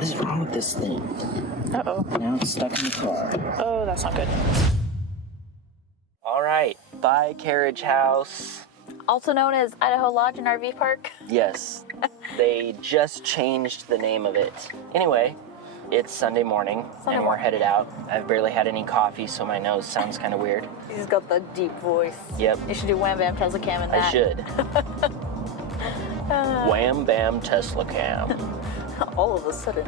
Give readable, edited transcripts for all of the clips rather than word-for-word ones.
what is wrong with this thing? Uh-oh. Now it's stuck in the car. Oh, that's not good. All right, bye Carriage House. Also known as Idaho Lodge and RV Park. Yes, they just changed the name of it. Anyway, it's Sunday morning and we're headed out. I've barely had any coffee, so my nose sounds kind of weird. He's got the deep voice. Yep. You should do Wham Bam Tesla Cam in that. I should. Wham Bam Tesla Cam. All of a sudden.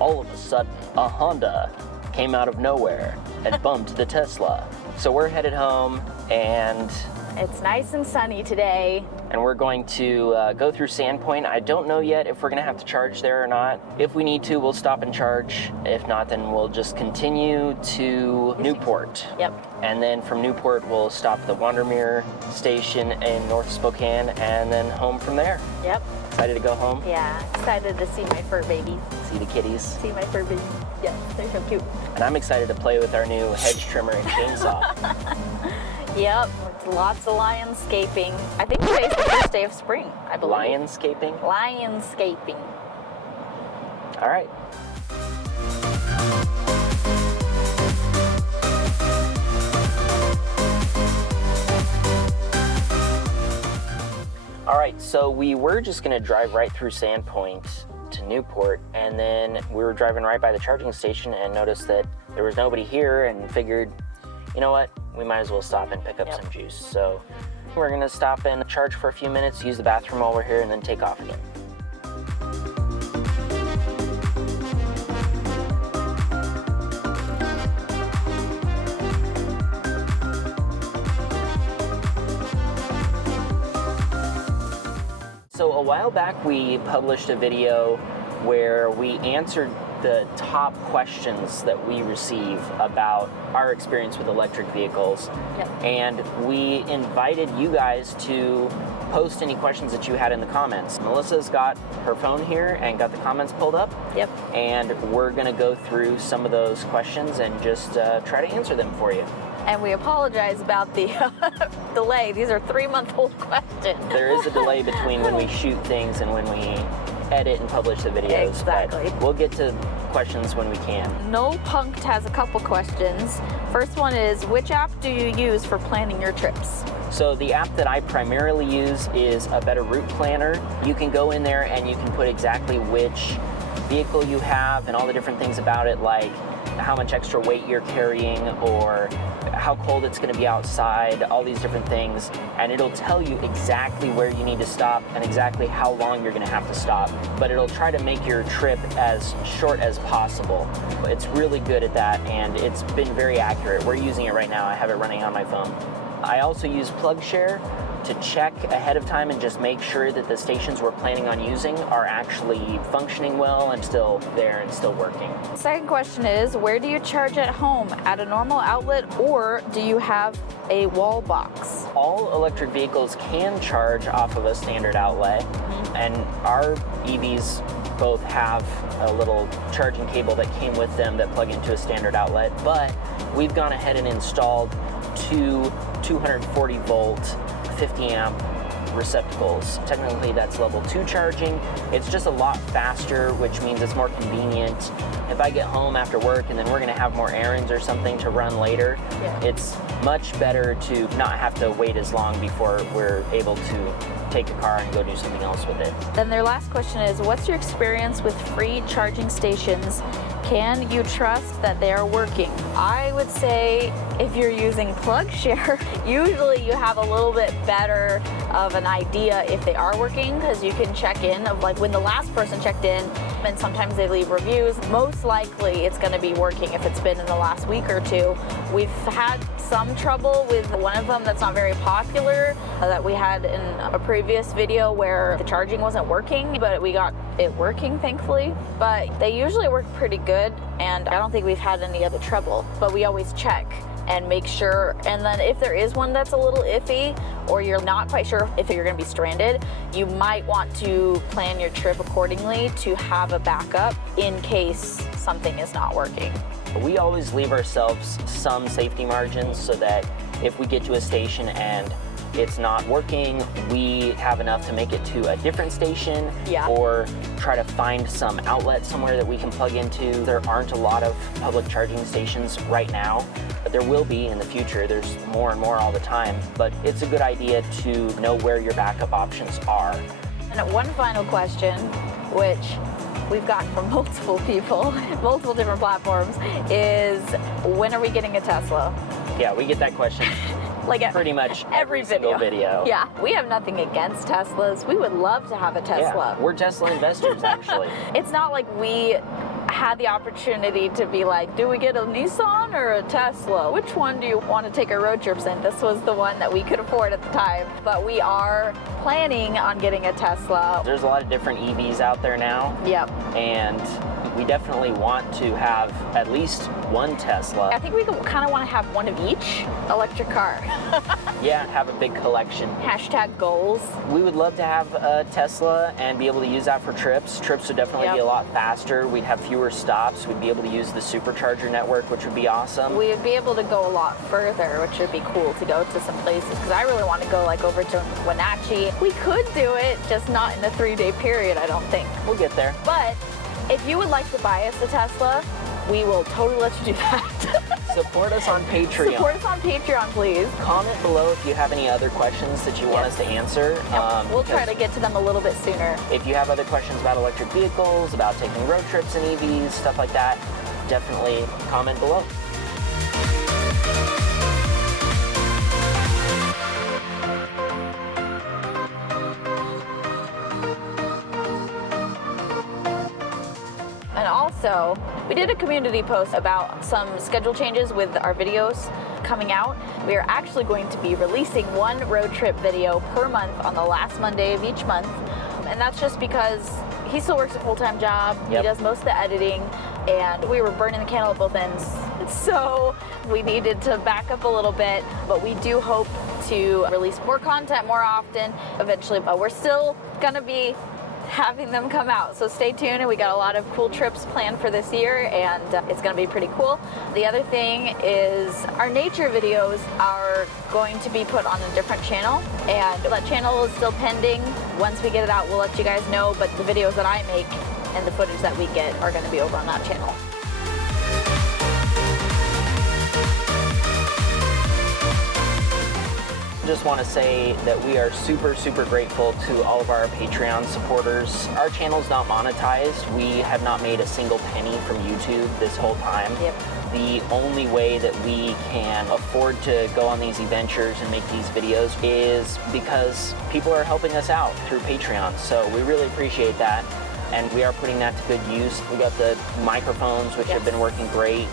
All of a sudden, a Honda came out of nowhere and bumped the Tesla. So we're headed home and it's nice and sunny today. And we're going to go through Sandpoint. I don't know yet if we're gonna have to charge there or not. If we need to, we'll stop and charge. If not, then we'll just continue to Newport. Yep. And then from Newport, we'll stop at the Wandermere station in North Spokane and then home from there. Yep. Excited to go home? Yeah, excited to see my fur babies. See the kitties? See my fur babies. Yes, they're so cute. And I'm excited to play with our new hedge trimmer and chainsaw. Yep, lots of lionscaping. I think today's the first day of spring, I believe. Lionscaping? Lionscaping. All right. All right, so we were just gonna drive right through Sandpoint to Newport, and then we were driving right by the charging station and noticed that there was nobody here and figured, you know what, we might as well stop and pick up some juice. So we're gonna stop and charge for a few minutes, use the bathroom while we're here, and then take off again. So a while back we published a video where we answered the top questions that we receive about our experience with electric vehicles. Yep. And we invited you guys to post any questions that you had in the comments. Melissa's got her phone here and got the comments pulled up. Yep. And we're gonna go through some of those questions and just try to answer them for you. And we apologize about the delay. These are 3-month-old questions. There is a delay between when we shoot things and when we edit and publish the videos. Exactly. But we'll get to questions when we can. No Punked has a couple questions. First one is, which app do you use for planning your trips? So the app that I primarily use is a Better Route Planner. You can go in there and you can put exactly which vehicle you have and all the different things about it, like how much extra weight you're carrying or how cold it's going to be outside, all these different things, and it'll tell you exactly where you need to stop and exactly how long you're going to have to stop, but it'll try to make your trip as short as possible. It's really good at that, and it's been very accurate. We're using it right now. I have it running on my phone. I also use PlugShare to check ahead of time and just make sure that the stations we're planning on using are actually functioning well and still there and still working. Second question is, where do you charge at home? At a normal outlet, or do you have a wall box? All electric vehicles can charge off of a standard outlet, and our EVs both have a little charging cable that came with them that plug into a standard outlet, but we've gone ahead and installed two 240 volt 50 amp receptacles. Technically that's level 2 charging. It's just a lot faster, which means it's more convenient. If I get home after work and then we're gonna have more errands or something to run later, it's much better to not have to wait as long before we're able to take the car and go do something else with it. Then their last question is, what's your experience with free charging stations? Can you trust that they are working? I would say if you're using PlugShare, usually you have a little bit better of an idea if they are working, because you can check in of like when the last person checked in, and sometimes they leave reviews. Most likely it's going to be working if it's been in the last week or two. We've had some trouble with one of them that's not very popular that we had in a previous video where the charging wasn't working, but we got it working thankfully. But they usually work pretty good, and I don't think we've had any other trouble, but we always check and make sure. And then if there is one that's a little iffy, or you're not quite sure if you're going to be stranded, you might want to plan your trip accordingly to have a backup in case something is not working. We always leave ourselves some safety margins so that if we get to a station and it's not working, we have enough to make it to a different station, Yeah. or try to find some outlet somewhere that we can plug into. There aren't a lot of public charging stations right now, but there will be in the future. There's more and more all the time, but it's a good idea to know where your backup options are. And one final question, which we've gotten from multiple people, multiple different platforms, is when are we getting a Tesla? Yeah, we get that question Like pretty much every single video. Yeah, we have nothing against Teslas. We would love to have a Tesla. Yeah, we're Tesla investors, actually. It's not like we had the opportunity to be like, do we get a Nissan or a Tesla? Which one do you want to take our road trips in? This was the one that we could afford at the time, but we are planning on getting a Tesla. There's a lot of different EVs out there now. Yep. And we definitely want to have at least one Tesla. I think we kind of want to have one of each electric car. Yeah, have a big collection. Hashtag goals. We would love to have a Tesla and be able to use that for trips. Trips would definitely be a lot faster. We'd have fewer stops. We'd be able to use the supercharger network, which would be awesome. We would be able to go a lot further, which would be cool to go to some places, because I really want to go like over to Wenatchee. We could do it, just not in a 3-day period, I don't think. We'll get there. But if you would like to buy us a Tesla, we will totally let you do that. Support us on Patreon. Support us on Patreon, please. Comment below if you have any other questions that you want us to answer. Yep. We'll try to get to them a little bit sooner. If you have other questions about electric vehicles, about taking road trips in EVs, stuff like that, definitely comment below. And also, we did a community post about some schedule changes with our videos coming out. We are actually going to be releasing one road trip video per month on the last Monday of each month. And that's just because he still works a full-time job. Yep. He does most of the editing, and we were burning the candle at both ends. So we needed to back up a little bit, but we do hope to release more content more often eventually. But we're still gonna be having them come out, so stay tuned. And we got a lot of cool trips planned for this year, and it's gonna be pretty cool. The other thing is our nature videos are going to be put on a different channel, and that channel is still pending. Once we get it out, we'll let you guys know, but the videos that I make and the footage that we get are gonna be over on that channel. Just want to say that we are super grateful to all of our Patreon supporters. Our channel's not monetized. We have not made a single penny from YouTube this whole time. Yep. The only way that we can afford to go on these adventures and make these videos is because people are helping us out through Patreon. So we really appreciate that, and we are putting that to good use. We got the microphones, which have been working great.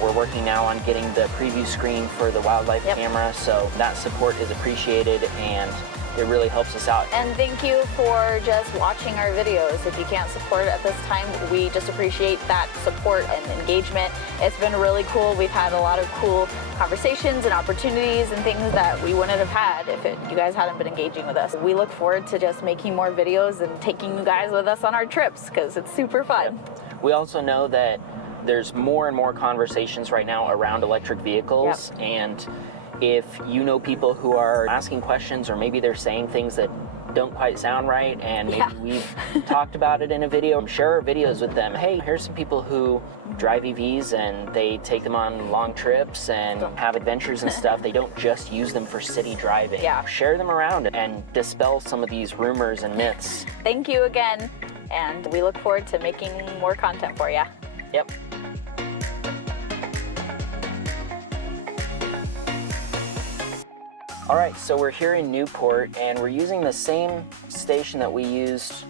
We're working now on getting the preview screen for the wildlife camera, so that support is appreciated and it really helps us out. And thank you for just watching our videos. If you can't support at this time, we just appreciate that support and engagement. It's been really cool. We've had a lot of cool conversations and opportunities and things that we wouldn't have had if you guys hadn't been engaging with us. We look forward to just making more videos and taking you guys with us on our trips, because it's super fun. Yeah. We also know that there's more and more conversations right now around electric vehicles, and if you know people who are asking questions, or maybe they're saying things that don't quite sound right, and maybe we've talked about it in a video, share our videos with them. Hey, here's some people who drive EVs and they take them on long trips and have adventures and stuff. They don't just use them for city driving. Yeah. Share them around and dispel some of these rumors and myths. Thank you again, and we look forward to making more content for you. Yep. All right, so we're here in Newport, and we're using the same station that we used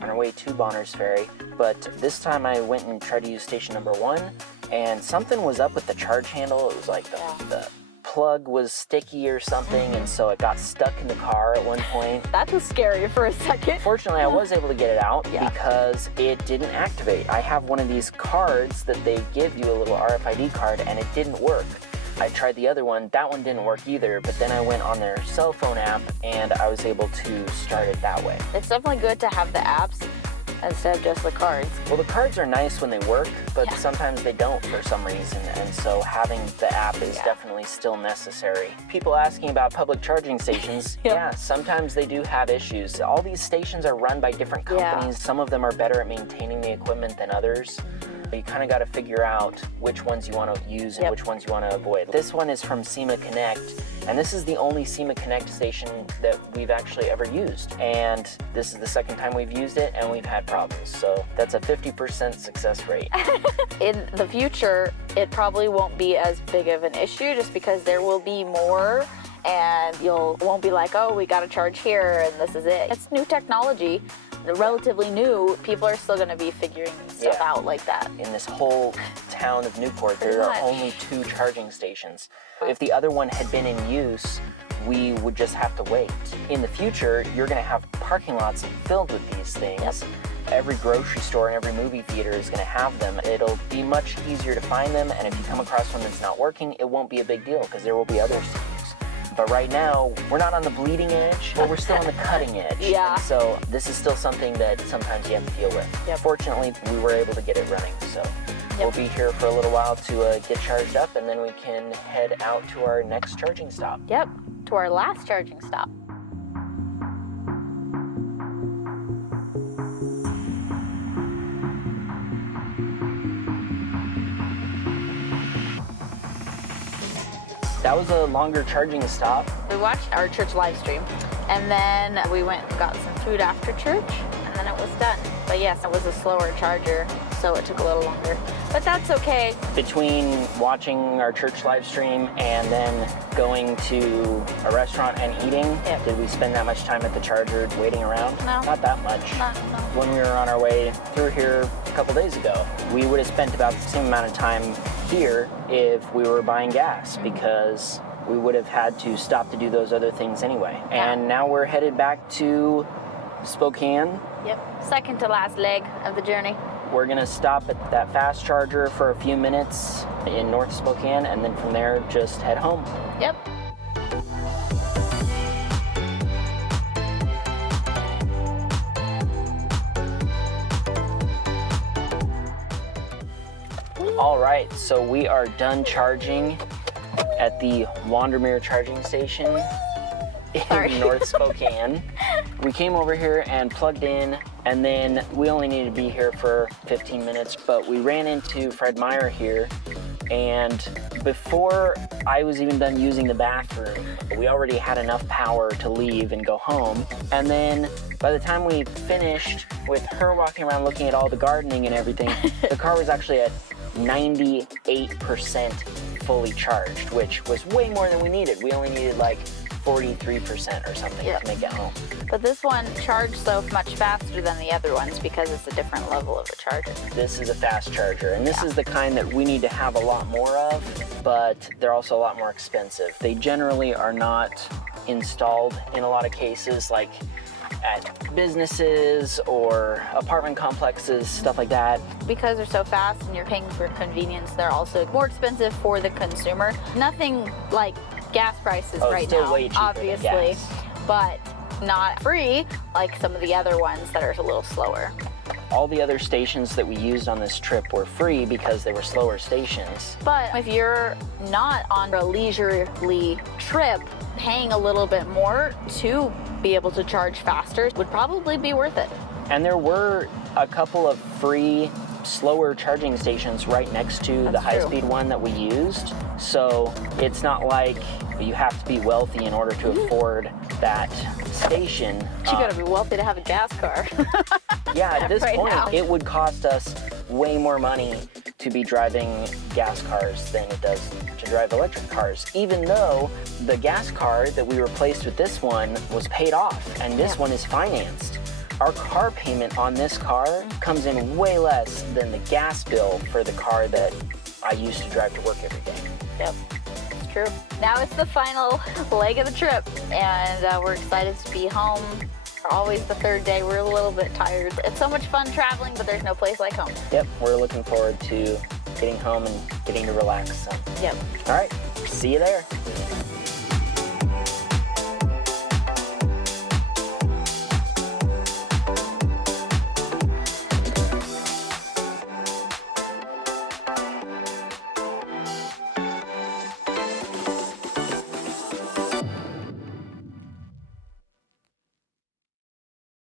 on our way to Bonners Ferry, but this time I went and tried to use station number 1, and something was up with the charge handle. It was like the plug was sticky or something, and so it got stuck in the car at one point. That was scary for a second. Fortunately, I was able to get it out because it didn't activate. I have one of these cards that they give you, a little RFID card, and it didn't work. I tried the other one, that one didn't work either, but then I went on their cell phone app and I was able to start it that way. It's definitely good to have the apps instead of just the cards. Well, the cards are nice when they work, but Yeah. sometimes they don't for some reason, and so having the app is definitely still necessary. People asking about public charging stations, yeah, sometimes they do have issues. All these stations are run by different companies. Some of them are better at maintaining the equipment than others. You kind of got to figure out which ones you want to use and which ones you want to avoid. This one is from SEMA Connect, and this is the only SEMA Connect station that we've actually ever used. And this is the second time we've used it, and we've had problems. So that's a 50% success rate. In the future, it probably won't be as big of an issue just because there will be more, and won't be like, oh, we got to charge here and this is it. It's new technology. Relatively new, people are still going to be figuring stuff out like that. In this whole town of Newport, there are only 2 charging stations. If the other one had been in use, we would just have to wait. In the future, you're going to have parking lots filled with these things. Every grocery store and every movie theater is going to have them. It'll be much easier to find them, and if you come across one that's not working, it won't be a big deal because there will be others to use. But right now, we're not on the bleeding edge, but we're still on the cutting edge. Yeah. And so this is still something that sometimes you have to deal with. Fortunately, we were able to get it running, so we'll be here for a little while to get charged up, and then we can head out to our next charging stop. Yep, to our last charging stop. That was a longer charging stop. We watched our church live stream, and then we went and got some food after church, and then it was done. But yes, it was a slower charger, so it took a little longer. But that's okay. Between watching our church live stream and then going to a restaurant and eating, did we spend that much time at the charger waiting around? No. Not that much. No. When we were on our way through here a couple days ago, we would have spent about the same amount of time here if we were buying gas, because we would have had to stop to do those other things anyway. And now we're headed back to Spokane. Yep, second to last leg of the journey. We're gonna stop at that fast charger for a few minutes in North Spokane, and then from there just head home. Yep. All right, so we are done charging at the Wandermere charging station in North Spokane. We came over here and plugged in, and then we only needed to be here for 15 minutes, but we ran into Fred Meyer here, and before I was even done using the bathroom, we already had enough power to leave and go home. And then by the time we finished with her walking around looking at all the gardening and everything, the car was actually at 98% fully charged, which was way more than we needed. We only needed like 43% or something to make it home. But this one charged so much faster than the other ones because it's a different level of a charger. This is a fast charger, and this is the kind that we need to have a lot more of, but they're also a lot more expensive. They generally are not installed in a lot of cases, like at businesses or apartment complexes, stuff like that. Because they're so fast and you're paying for convenience, they're also more expensive for the consumer. Nothing like gas prices right still now, way cheaper obviously, than gas. but not free like some of the other ones that are a little slower. All the other stations that we used on this trip were free because they were slower stations. But if you're not on a leisurely trip, paying a little bit more to be able to charge faster would probably be worth it. And there were a couple of free slower charging stations right next to the high-speed one that we used. So it's not like you have to be wealthy in order to afford that station. You gotta be wealthy to have a gas car. Yeah, at this point, now. it would cost us way more money to be driving gas cars than it does to drive electric cars, even though the gas car that we replaced with this one was paid off, and this one is financed. Our car payment on this car comes in way less than the gas bill for the car that I used to drive to work every day. Yep, it's true. Now it's the final leg of the trip, and we're excited to be home. Always the third day, we're a little bit tired. It's so much fun traveling, but there's no place like home. Yep, we're looking forward to getting home and getting to relax some. Yep. All right, see you there.